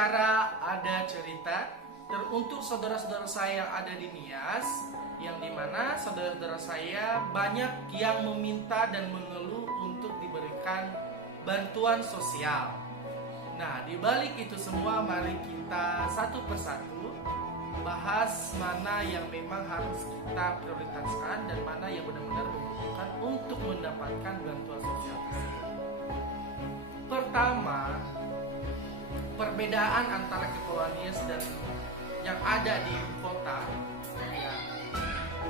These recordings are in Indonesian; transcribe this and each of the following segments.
bicara, ada cerita. Teruntuk saudara-saudara saya yang ada di Nias, yang dimana saudara-saudara saya banyak yang meminta dan mengeluh untuk diberikan bantuan sosial. Nah, di balik itu semua, mari kita satu persatu bahas mana yang memang harus kita prioritaskan dan mana yang benar-benar membutuhkan untuk mendapatkan bantuan sosial tersebut. Pertama, perbedaan antara Kepulauan Nias dan yang ada di ibu kota. Ya.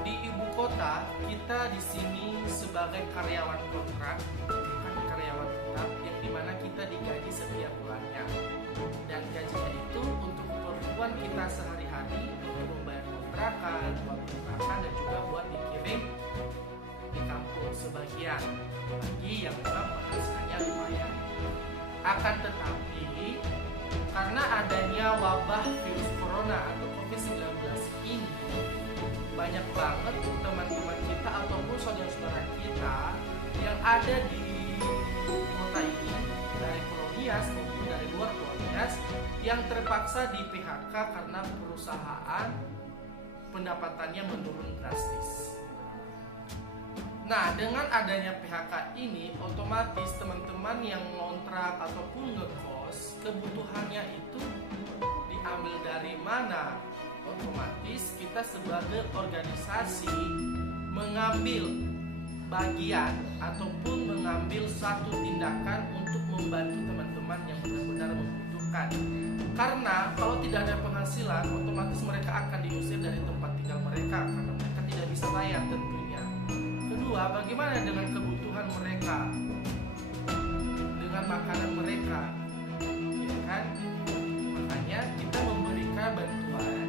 Di ibu kota, kita di sini sebagai karyawan kontrak, bukan karyawan tetap, yang dimana kita digaji setiap bulannya. Dan gajinya itu untuk keperluan kita sehari-hari, untuk membayar kontrakan, buat kontrakan, dan juga buat dikirim di kampung sebagian bagi yang memang penghasilannya lumayan. Akan tetapi, karena adanya wabah virus corona atau COVID-19 ini, banyak banget teman-teman kita ataupun saudara-saudara kita yang ada di kota ini, dari Pulau Nias maupun dari luar Pulau Nias, yang terpaksa di PHK karena perusahaan pendapatannya menurun drastis. Nah, dengan adanya PHK ini, otomatis teman-teman yang ngontrak ataupun ngekos, kebutuhannya itu diambil dari mana? Otomatis kita sebagai organisasi mengambil bagian ataupun mengambil satu tindakan untuk membantu teman-teman yang benar-benar membutuhkan. Karena kalau tidak ada penghasilan, otomatis mereka akan diusir dari tempat tinggal mereka karena mereka tidak bisa bayar tentunya. Kedua, bagaimana dengan kebutuhan mereka? Dengan makanan mereka, ya kan? Makanya kita memberikan bantuan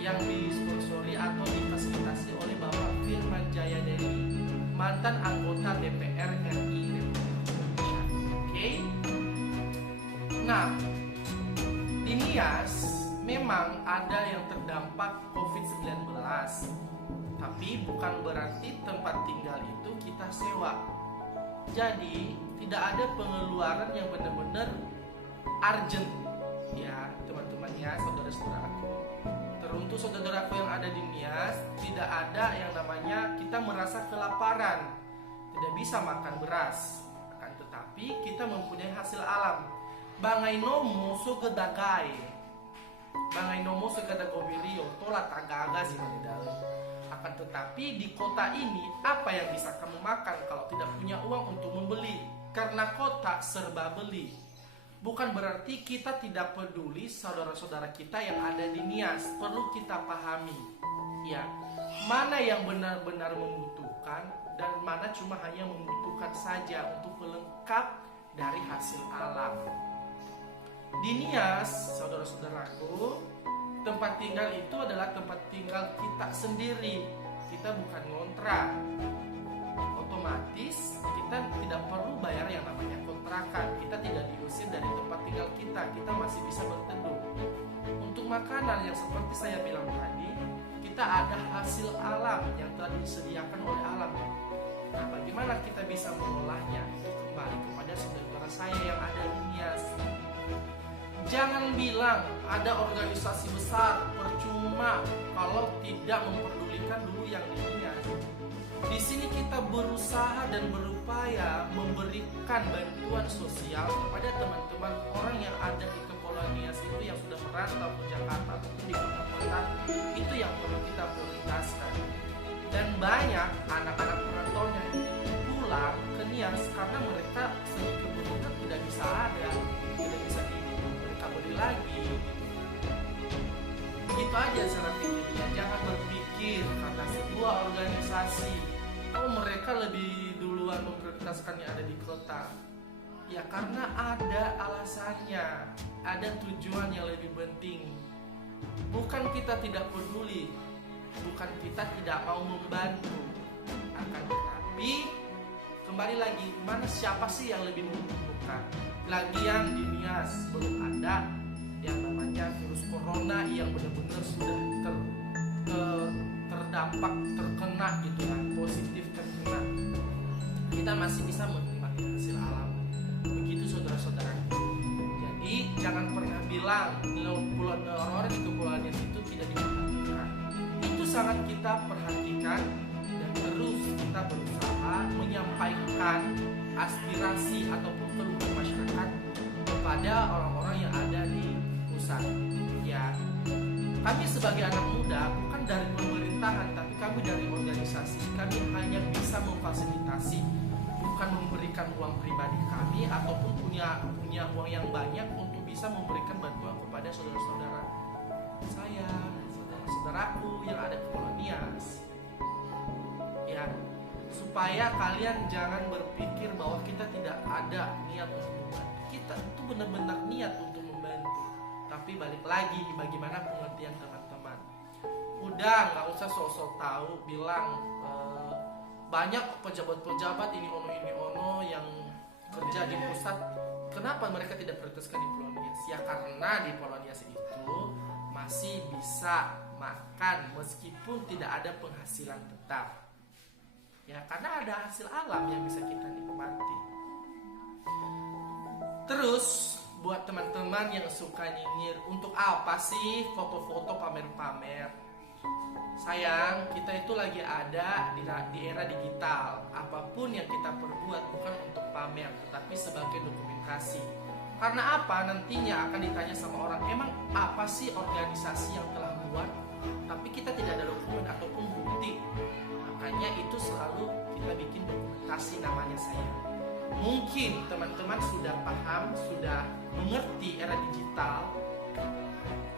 yang disponsori atau difasilitasi oleh Bapak Firman Jaya Dewi, mantan anggota DPR RI Republik Indonesia. Oke? Nah, di Nias memang ada yang terdampak COVID-19. Tapi bukan berarti tempat tinggal itu kita sewa. Jadi tidak ada pengeluaran yang benar-benar urgent, ya teman-teman ya, saudara-saudaraku. Teruntuk saudaraku yang ada di Nias, tidak ada yang namanya kita merasa kelaparan, tidak bisa makan beras. Akan tetapi kita mempunyai hasil alam. Bangai nomo sugedagai, bangai nomo sugedagobirio, tola tagaga sih dalam. Akan tetapi di kota ini, apa yang bisa kamu makan kalau tidak punya uang untuk membeli? Karena kota serba beli. Bukan berarti kita tidak peduli saudara-saudara kita yang ada di Nias. Perlu kita pahami, ya, mana yang benar-benar membutuhkan dan mana cuma hanya membutuhkan saja untuk pelengkap dari hasil alam. Di Nias, saudara-saudaraku, tempat tinggal itu adalah tempat tinggal kita sendiri. Kita bukan ngontrak. Otomatis kita tidak perlu bayar yang namanya kontrakan. Kita tidak diusir dari tempat tinggal kita. Kita masih bisa berteduh. Untuk makanan yang seperti saya bilang tadi, kita ada hasil alam yang telah disediakan oleh alam. Nah, bagaimana kita bisa mengolahnya? Itu kembali kepada saudara saya yang ada di Nias. Jangan bilang ada organisasi besar, percuma kalau tidak memperdulikan dulu yang di Nias. Di sini kita berusaha dan berupaya memberikan bantuan sosial kepada teman-teman orang yang ada di Kepulauan Nias itu yang sudah merantau ke Jakarta ataupun di kota-kota, itu yang perlu kita prioritaskan. Dan banyak anak-anak perantauan yang pulang ke Nias karena mereka seni kebutuhan tidak bisa ada, tidak bisa mereka beli lagi. Begitu aja cara pikirnya. Jangan berpikir karena sebuah organisasi mereka lebih duluan memprioritaskan yang ada di kota. Ya karena ada alasannya, ada tujuan yang lebih penting. Bukan kita tidak peduli, bukan kita tidak mau membantu. Akan tetapi kembali lagi, mana siapa sih yang lebih membutuhkan? Lagian di Nias belum ada yang namanya virus corona yang benar-benar sudah terdampak, terkena gitu ya, positif terkena. Kita masih bisa menikmati hasil alam. Begitu saudara-saudara. Jadi jangan pernah bilang sangat kita perhatikan dan terus kita berusaha menyampaikan aspirasi ataupun keluhan masyarakat kepada orang-orang yang ada di pusat. Ya, kami sebagai anak muda bukan dari pemerintahan, tapi kami dari organisasi. Kami hanya bisa memfasilitasi, bukan memberikan uang pribadi kami ataupun punya uang yang banyak untuk bisa memberikan bantuan kepada saudara-saudara saya, saudara-saudaraku yang ada di Polonias. Ya, supaya kalian jangan berpikir bahwa kita tidak ada niat untuk membantu. Kita itu benar-benar niat untuk membantu. Tapi balik lagi, bagaimana pengertian teman-teman. Udah nggak usah sok-sok tahu bilang banyak pejabat-pejabat ini ono yang kerja di pusat. Kenapa mereka tidak prioritaskan di Polonias? Ya karena di Polonias itu masih bisa makan meskipun tidak ada penghasilan tetap. Ya karena ada hasil alam yang bisa kita nikmati. Terus buat teman-teman yang suka nyinyir, untuk apa sih foto-foto pamer-pamer? Sayang, kita itu lagi ada di era digital. Apapun yang kita perbuat bukan untuk pamer, tetapi sebagai dokumentasi. Karena apa? Nantinya akan ditanya sama orang, emang apa sih organisasi yang telah buat? Tapi kita tidak ada dokumen ataupun bukti. Makanya itu selalu kita bikin dokumentasi, namanya saya. Mungkin teman-teman sudah paham, sudah mengerti era digital.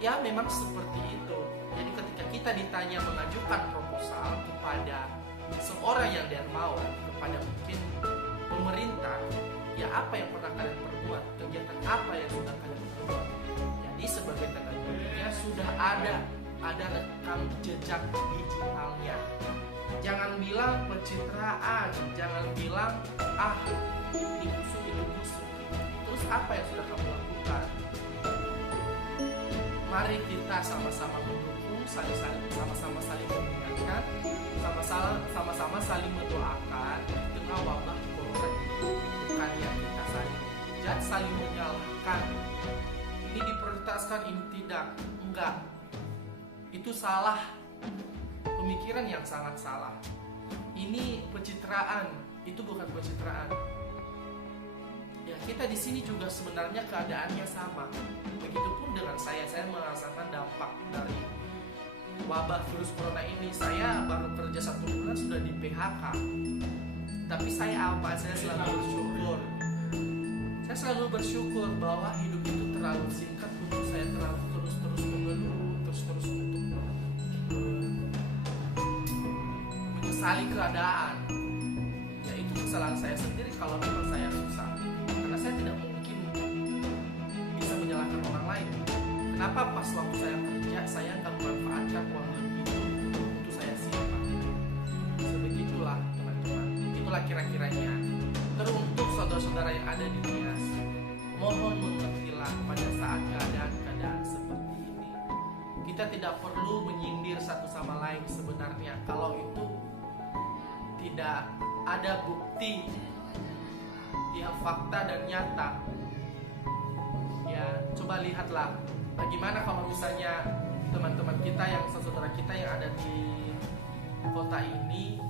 Ya memang seperti itu. Jadi ketika kita ditanya mengajukan proposal kepada seorang yang dermawan, kepada mungkin pemerintah, ya apa yang pernah kalian perbuat, kegiatan apa yang sudah kalian perbuat. Jadi sebagai tanda kutipnya sudah ada rekam jejak digitalnya. Jangan bilang pencitraan, jangan bilang ini busuk, itu busuk. Terus apa yang sudah kamu lakukan? Mari kita sama-sama mendukung, sama-sama saling mengingatkan, sama-sama saling mendoakan di tengah wabah corona ini. Bukan yang kita saling menyalahkan. Ini diprioritaskan, ini tidak. Enggak. Itu salah. Pemikiran yang sangat salah. Ini pencitraan, itu bukan pencitraan. Ya kita di sini juga sebenarnya keadaannya sama. Begitupun dengan saya merasakan dampak dari wabah virus corona ini. Saya baru kerja 1 bulan sudah di PHK. Tapi saya selalu bersyukur bahwa hidup itu terlalu singkat untuk saya terlalu terus mengeluh, terus untuk menyesali keadaan. Ya itu kesalahan saya sendiri kalau memang saya susah. Karena saya tidak mungkin bisa menyalahkan orang lain. Kenapa pas waktu saya kerja saya nggak memanfaatkan uang lebih itu untuk saya simpan? Sebegitulah teman-teman. Itulah kira-kiranya. Teruntuk saudara-saudara yang ada di Nias, mohon mengertilah pada saat keadaan seperti ini. Kita tidak perlu menyindir satu sama lain sebenarnya kalau itu tidak ada bukti yang fakta dan nyata. Ya, coba lihatlah bagaimana kalau misalnya teman-teman kita yang saudara kita yang ada di kota ini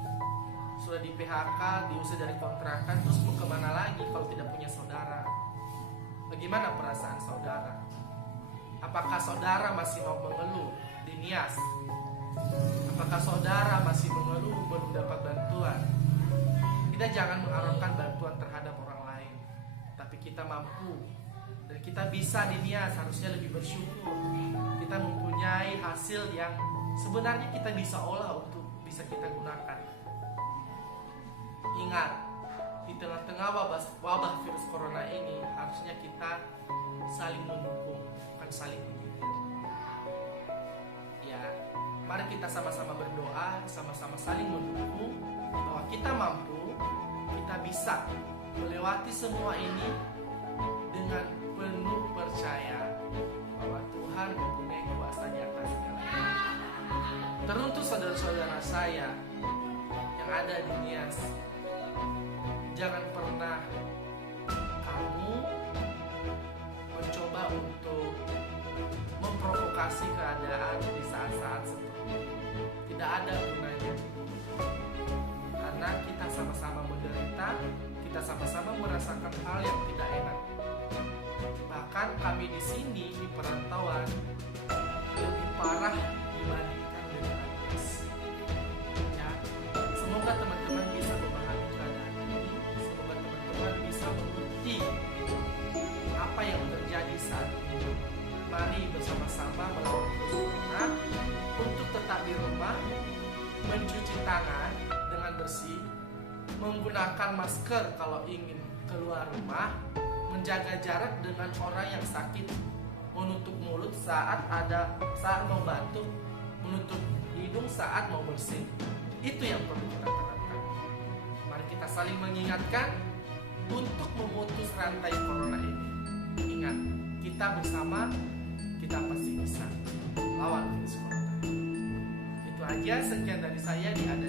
sudah di PHK, diusir dari kontrakan, terus mau kemana lagi kalau tidak punya saudara? Bagaimana perasaan saudara? Apakah saudara masih mau mengeluh di Nias? Apakah saudara masih mengeluh belum dapat bantuan? Kita jangan mengharapkan bantuan terhadap orang lain, tapi kita mampu dan kita bisa di Nias, harusnya lebih bersyukur. Kita mempunyai hasil yang sebenarnya kita bisa olah untuk bisa kita gunakan. Ingat, di tengah-tengah wabah virus corona ini harusnya kita saling mendukung, bukan saling menyindir. Ya, mari kita sama-sama berdoa, sama-sama saling mendukung bahwa kita mampu, kita bisa melewati semua ini dengan penuh percaya bahwa Tuhan mempunyai kuasa di atas segalanya. Teruntuk saudara-saudara saya yang ada di Nias, jangan pernah kamu mencoba untuk memprovokasi keadaan di saat-saat seperti ini. Tidak merasakan hal yang tidak enak. Bahkan kami di sini di perantauan lebih parah dibandingkan dengan AS. Ya, semoga teman-teman bisa memahami keadaan ini. Semoga teman-teman bisa mengerti apa yang terjadi saat ini. Mari bersama-sama melawan virus corona untuk tetap di rumah, mencuci tangan dengan bersih, menggunakan masker kalau ingin keluar rumah, menjaga jarak dengan orang yang sakit, menutup mulut saat mau batuk, menutup hidung saat mau bersin. Itu yang perlu kita terapkan. Mari kita saling mengingatkan untuk memutus rantai corona ini. Ingat, kita bersama, kita pasti bisa lawan virus corona. Itu aja, sekian dari saya di Ada